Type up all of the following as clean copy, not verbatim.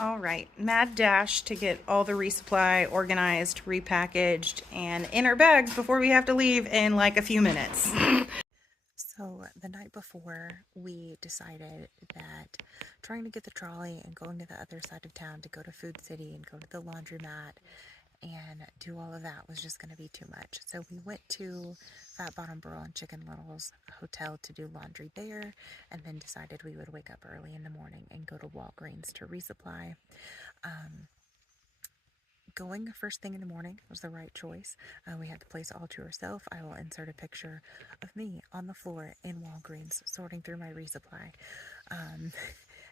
All right, mad dash to get all the resupply organized, repackaged, and in our bags before we have to leave in like a few minutes. So the night before, we decided that trying to get the trolley and going to the other side of town to go to Food City and go to the laundromat and do all of that was just going to be too much. So we went to Fat Bottom Burl and Chicken Little's hotel to do laundry there, and then decided we would wake up early in the morning and go to Walgreens to resupply. Going first thing in the morning was the right choice. We had the place all to ourselves. I will insert a picture of me on the floor in Walgreens sorting through my resupply.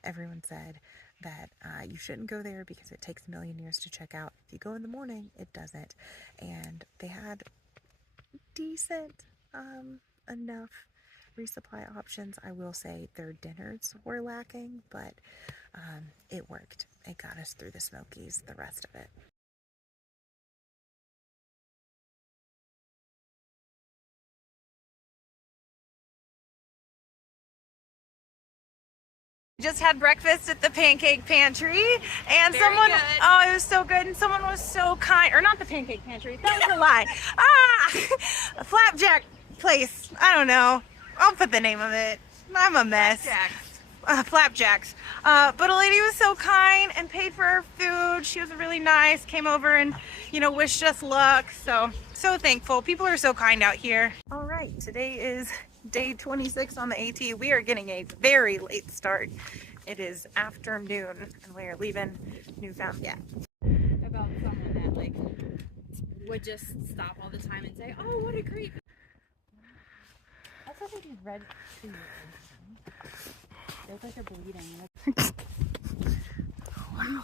Everyone said that you shouldn't go there because it takes a million years to check out. If you go in the morning, it doesn't. And they had decent enough resupply options. I will say their dinners were lacking, but it worked. It got us through the Smokies, the rest of it. Just had breakfast at the Pancake Pantry, and it was so good, and someone was so kind, or not the Pancake Pantry, that was a lie. A flapjack place, I don't know, I'll put the name of it, I'm a mess. Flapjacks. But a lady was so kind and paid for our food. She was really nice, came over and, wished us luck, so thankful. People are so kind out here. All right, today is day 26 on the AT. We are getting a very late start. It is afternoon and we are leaving Newfound. Yeah. About someone that would just stop all the time and say, "Oh, what a great." I thought they did red tea. They look like they're bleeding. Wow.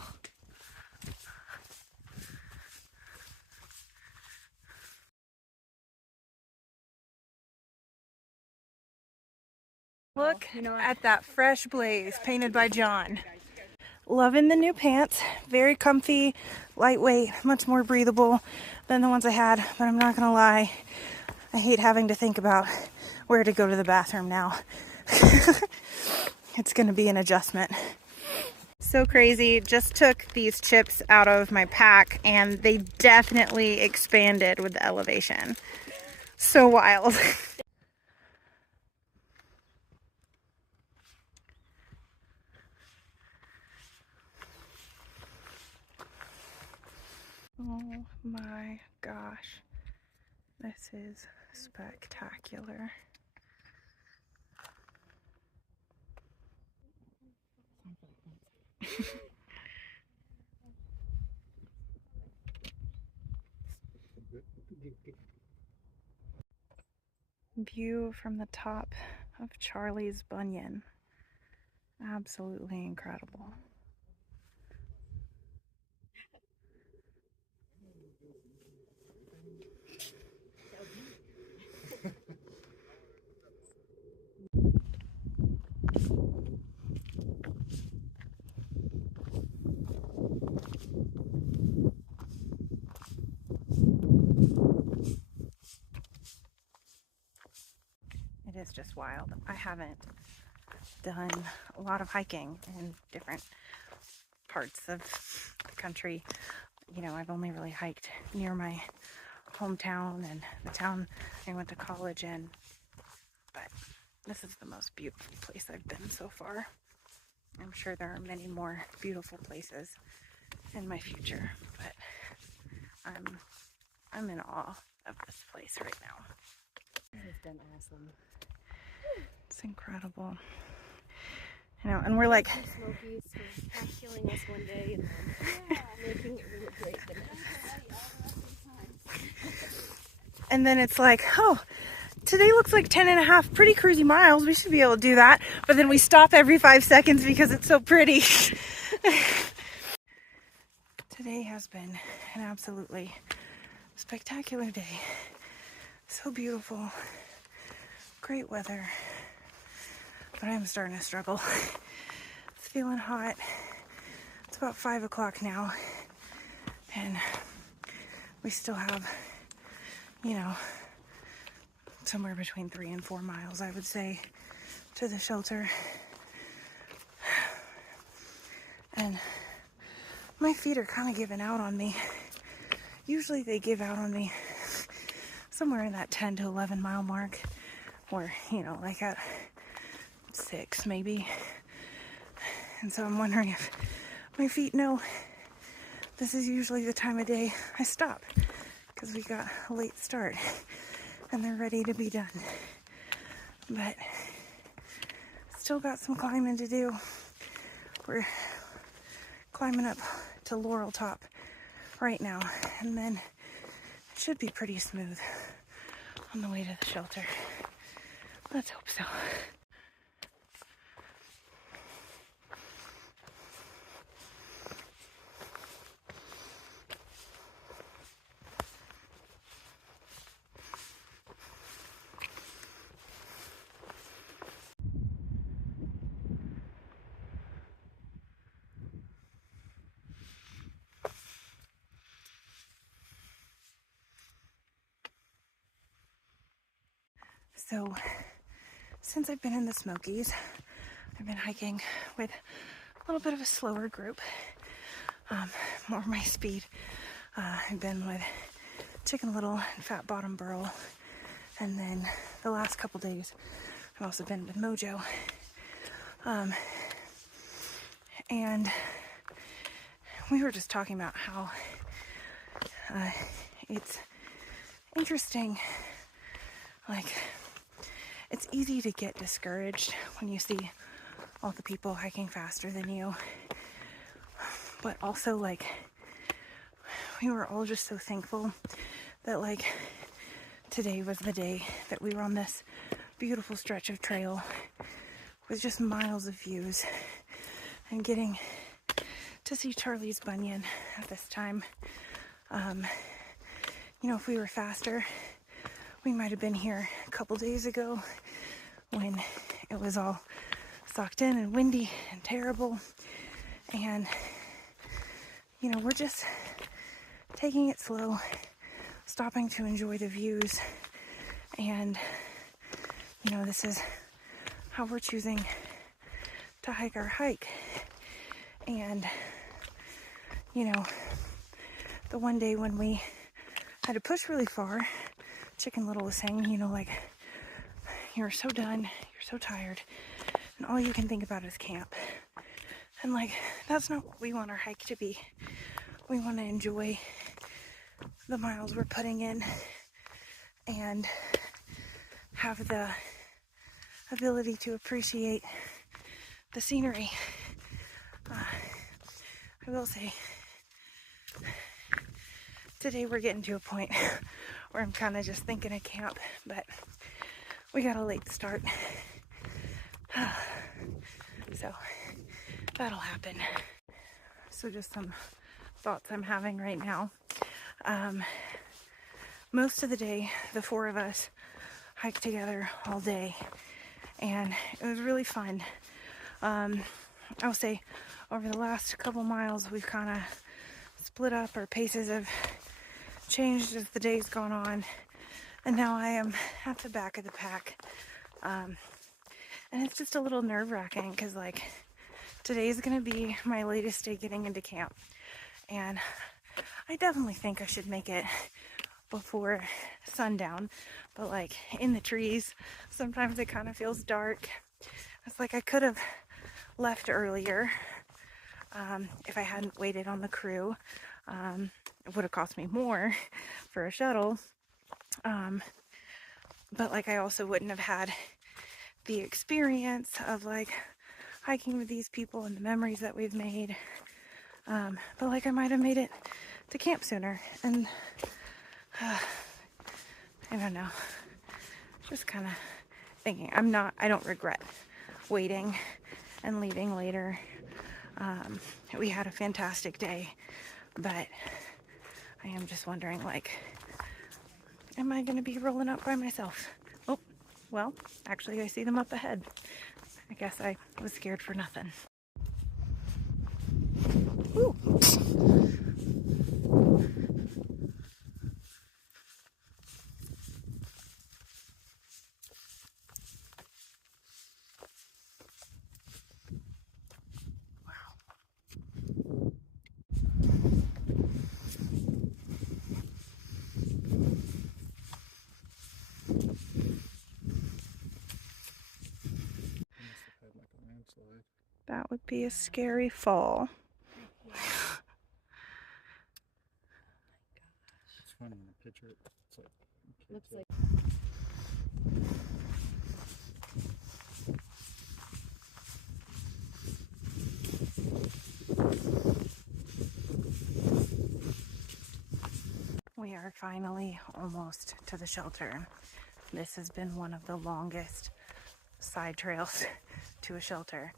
Look at that fresh blaze painted by John. Loving the new pants. Very comfy, lightweight, much more breathable than the ones I had, but I'm not gonna lie, I hate having to think about where to go to the bathroom now. It's gonna be an adjustment. So crazy. Just took these chips out of my pack and they definitely expanded with the elevation. So wild. Oh my gosh, this is spectacular. View from the top of Charlie's Bunion. Absolutely incredible. It is just wild. I haven't done a lot of hiking in different parts of the country. I've only really hiked near my hometown and the town I went to college in, but this is the most beautiful place I've been so far. I'm sure there are many more beautiful places in my future, but I'm in awe of this place right now. This has been awesome. It's incredible. And we're like Smokies for killing us one day and then making it really great the next. And then it's like, oh, today looks like 10 and a half pretty cruisy miles. We should be able to do that. But then we stop every 5 seconds because it's so pretty. Today has been an absolutely spectacular day. So beautiful. Great weather. But I'm starting to struggle. It's feeling hot. It's about 5 o'clock now. And we still have, somewhere between 3 and 4 miles, I would say, to the shelter. And my feet are kind of giving out on me. Usually they give out on me somewhere in that 10 to 11 mile mark, or, you know, like at 6 maybe. And so I'm wondering if my feet know this is usually the time of day I stop, because we got a late start and they're ready to be done. But still got some climbing to do. We're climbing up to Laurel Top right now, and then it should be pretty smooth on the way to the shelter. Let's hope so. So, since I've been in the Smokies, I've been hiking with a little bit of a slower group, more my speed. I've been with Chicken Little and Fat Bottom Burl, and then the last couple days I've also been with Mojo. And we were just talking about how it's interesting, like, it's easy to get discouraged when you see all the people hiking faster than you. But also, like, we were all just so thankful that, like, today was the day that we were on this beautiful stretch of trail with just miles of views, and getting to see Charlie's Bunion at this time. You know, if we were faster, we might have been here a couple days ago when it was all socked in and windy and terrible. And, you know, we're just taking it slow, stopping to enjoy the views. And, you know, this is how we're choosing to hike our hike. And, you know, the one day when we had to push really far, Chicken Little was saying, you know, like, you're so done, you're so tired, and all you can think about is camp. And, like, that's not what we want our hike to be. We want to enjoy the miles we're putting in and have the ability to appreciate the scenery. I will say, today we're getting to a point where I'm kind of just thinking of camp, but we got a late start. So that'll happen. So just some thoughts I'm having right now. Most of the day, the four of us hiked together all day, and it was really fun. I'll say over the last couple miles, we've kind of split up. Our paces have changed as the day's gone on, and now I am at the back of the pack. And it's just a little nerve-wracking because, like, today's gonna be my latest day getting into camp, and I definitely think I should make it before sundown, but, like, in the trees sometimes it kind of feels dark. It's like I could have left earlier if I hadn't waited on the crew. It would have cost me more for a shuttle, but, like, I also wouldn't have had the experience of, like, hiking with these people and the memories that we've made. But, like, I might have made it to camp sooner, and I don't know, just kind of thinking. I don't regret waiting and leaving later. We had a fantastic day, but I am just wondering, like, am I going to be rolling up by myself? Oh, well, actually I see them up ahead. I guess I was scared for nothing. Ooh. That would be a scary fall. It's funny in the picture. It's like, Looks like We are finally almost to the shelter. This has been one of the longest side trails to a shelter,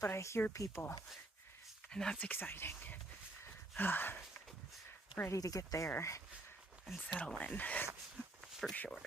but I hear people, and that's exciting. Ready to get there and settle in, for sure.